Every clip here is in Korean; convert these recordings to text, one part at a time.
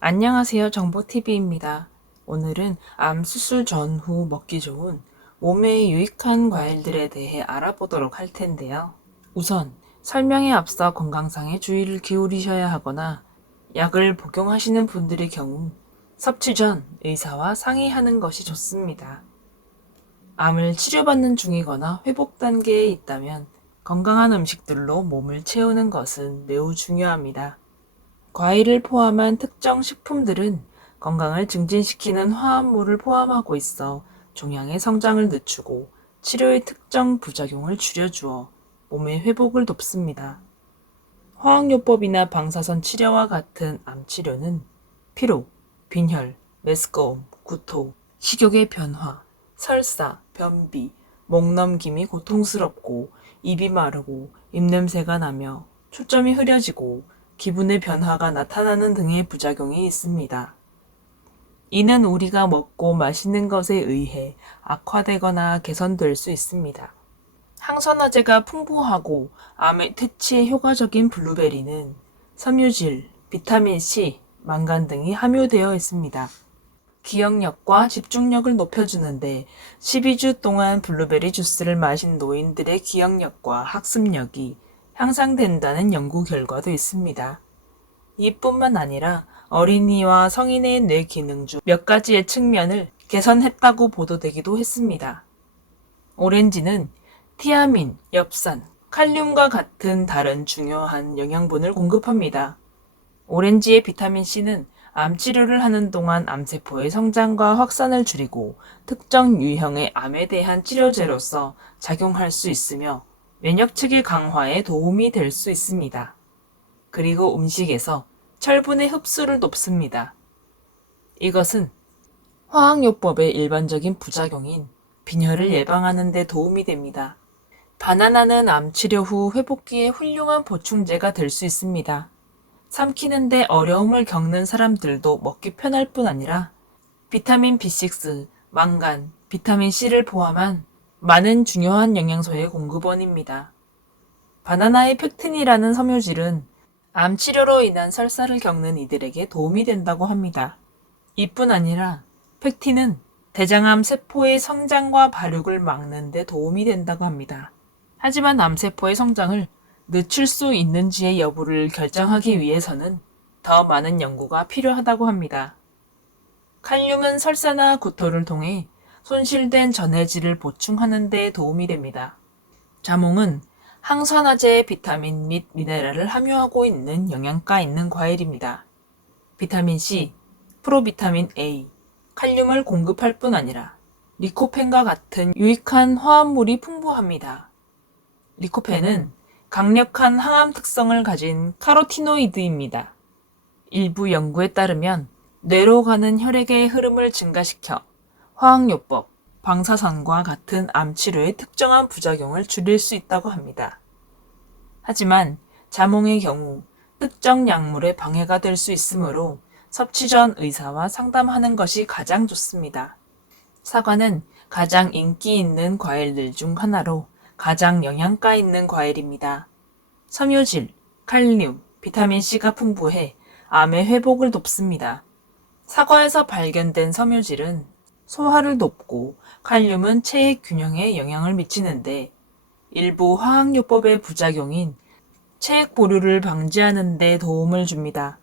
안녕하세요. 정보TV입니다. 오늘은 암 수술 전후 먹기 좋은 몸에 유익한 과일들에 대해 알아보도록 할 텐데요. 우선 설명에 앞서 건강상에 주의를 기울이셔야 하거나 약을 복용하시는 분들의 경우 섭취 전 의사와 상의하는 것이 좋습니다. 암을 치료받는 중이거나 회복 단계에 있다면 건강한 음식들로 몸을 채우는 것은 매우 중요합니다. 과일을 포함한 특정 식품들은 건강을 증진시키는 화합물을 포함하고 있어 종양의 성장을 늦추고 치료의 특정 부작용을 줄여주어 몸의 회복을 돕습니다. 화학요법이나 방사선 치료와 같은 암 치료는 피로, 빈혈, 메스꺼움, 구토, 식욕의 변화, 설사, 변비, 목 넘김이 고통스럽고 입이 마르고 입냄새가 나며 초점이 흐려지고 기분의 변화가 나타나는 등의 부작용이 있습니다. 이는 우리가 먹고 마시는 것에 의해 악화되거나 개선될 수 있습니다. 항산화제가 풍부하고 암의 퇴치에 효과적인 블루베리는 섬유질, 비타민C, 망간 등이 함유되어 있습니다. 기억력과 집중력을 높여주는데 12주 동안 블루베리 주스를 마신 노인들의 기억력과 학습력이 향상된다는 연구 결과도 있습니다. 이뿐만 아니라 어린이와 성인의 뇌 기능 중 몇 가지의 측면을 개선했다고 보도되기도 했습니다. 오렌지는 티아민, 엽산, 칼륨과 같은 다른 중요한 영양분을 공급합니다. 오렌지의 비타민C는 암 치료를 하는 동안 암세포의 성장과 확산을 줄이고 특정 유형의 암에 대한 치료제로서 작용할 수 있으며 면역 체계 강화에 도움이 될 수 있습니다. 그리고 음식에서 철분의 흡수를 돕습니다. 이것은 화학요법의 일반적인 부작용인 빈혈을 예방하는 데 도움이 됩니다. 바나나는 암 치료 후 회복기에 훌륭한 보충제가 될 수 있습니다. 삼키는데 어려움을 겪는 사람들도 먹기 편할 뿐 아니라 비타민 B6, 망간, 비타민 C를 포함한 많은 중요한 영양소의 공급원입니다. 바나나의 펙틴이라는 섬유질은 암 치료로 인한 설사를 겪는 이들에게 도움이 된다고 합니다. 이뿐 아니라 펙틴은 대장암 세포의 성장과 발육을 막는 데 도움이 된다고 합니다. 하지만 암세포의 성장을 늦출 수 있는지의 여부를 결정하기 위해서는 더 많은 연구가 필요하다고 합니다. 칼륨은 설사나 구토를 통해 손실된 전해질을 보충하는 데 도움이 됩니다. 자몽은 항산화제, 비타민 및 미네랄을 함유하고 있는 영양가 있는 과일입니다. 비타민 C, 프로비타민 A, 칼륨을 공급할 뿐 아니라 리코펜과 같은 유익한 화합물이 풍부합니다. 리코펜은 강력한 항암 특성을 가진 카로티노이드입니다. 일부 연구에 따르면 뇌로 가는 혈액의 흐름을 증가시켜 화학요법, 방사선과 같은 암 치료의 특정한 부작용을 줄일 수 있다고 합니다. 하지만 자몽의 경우 특정 약물에 방해가 될 수 있으므로 섭취 전 의사와 상담하는 것이 가장 좋습니다. 사과는 가장 인기 있는 과일들 중 하나로 가장 영양가 있는 과일입니다. 섬유질, 칼륨, 비타민C가 풍부해 암의 회복을 돕습니다. 사과에서 발견된 섬유질은 소화를 돕고 칼륨은 체액 균형에 영향을 미치는데 일부 화학요법의 부작용인 체액 보류를 방지하는 데 도움을 줍니다.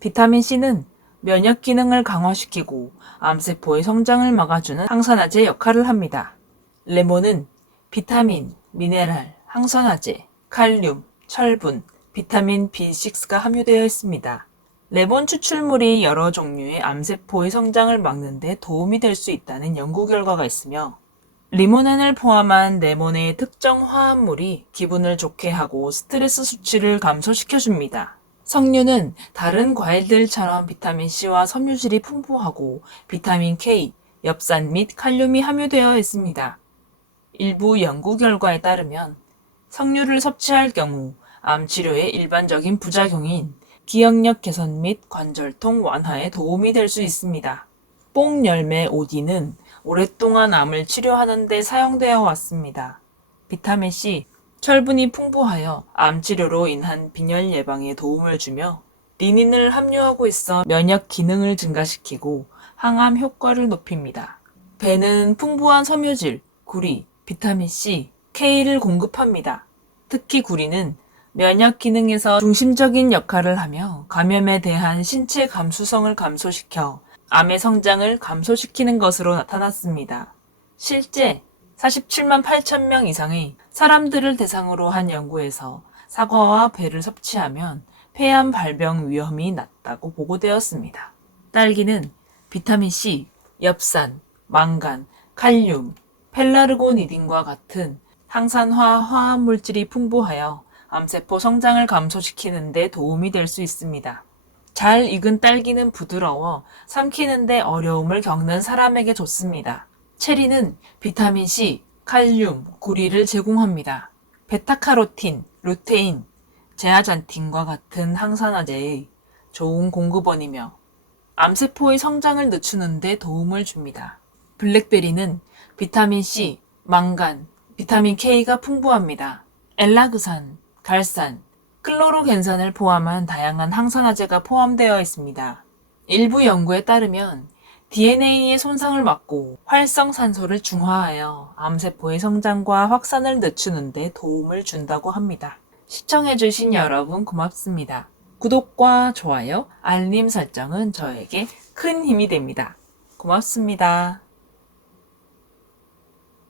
비타민C는 면역 기능을 강화시키고 암세포의 성장을 막아주는 항산화제 역할을 합니다. 레몬은 비타민, 미네랄, 항산화제, 칼륨, 철분, 비타민 B6가 함유되어 있습니다. 레몬 추출물이 여러 종류의 암세포의 성장을 막는 데 도움이 될 수 있다는 연구 결과가 있으며 리모넨을 포함한 레몬의 특정 화합물이 기분을 좋게 하고 스트레스 수치를 감소시켜줍니다. 석류는 다른 과일들처럼 비타민C와 섬유질이 풍부하고 비타민 K, 엽산 및 칼륨이 함유되어 있습니다. 일부 연구 결과에 따르면 석류를 섭취할 경우 암 치료의 일반적인 부작용인 기억력 개선 및 관절통 완화에 도움이 될 수 있습니다. 뽕 열매 오디는 오랫동안 암을 치료하는 데 사용되어 왔습니다. 비타민C, 철분이 풍부하여 암 치료로 인한 빈혈 예방에 도움을 주며 리닌을 함유하고 있어 면역 기능을 증가시키고 항암 효과를 높입니다. 배는 풍부한 섬유질, 구리, 비타민C, K를 공급합니다. 특히 구리는 면역 기능에서 중심적인 역할을 하며 감염에 대한 신체 감수성을 감소시켜 암의 성장을 감소시키는 것으로 나타났습니다. 실제 47만 8천 명 이상의 사람들을 대상으로 한 연구에서 사과와 배를 섭취하면 폐암 발병 위험이 낮다고 보고되었습니다. 딸기는 비타민C, 엽산, 망간, 칼륨, 펠라르고니딘과 같은 항산화 화합물질이 풍부하여 암세포 성장을 감소시키는 데 도움이 될 수 있습니다. 잘 익은 딸기는 부드러워 삼키는데 어려움을 겪는 사람에게 좋습니다. 체리는 비타민C, 칼륨, 구리를 제공합니다. 베타카로틴, 루테인, 제아잔틴과 같은 항산화제의 좋은 공급원이며 암세포의 성장을 늦추는 데 도움을 줍니다. 블랙베리는 비타민C, 망간, 비타민 K가 풍부합니다. 엘라그산, 갈산, 클로로겐산을 포함한 다양한 항산화제가 포함되어 있습니다. 일부 연구에 따르면 DNA의 손상을 막고 활성산소를 중화하여 암세포의 성장과 확산을 늦추는 데 도움을 준다고 합니다. 시청해주신 여러분 고맙습니다. 구독과 좋아요, 알림 설정은 저에게 큰 힘이 됩니다. 고맙습니다.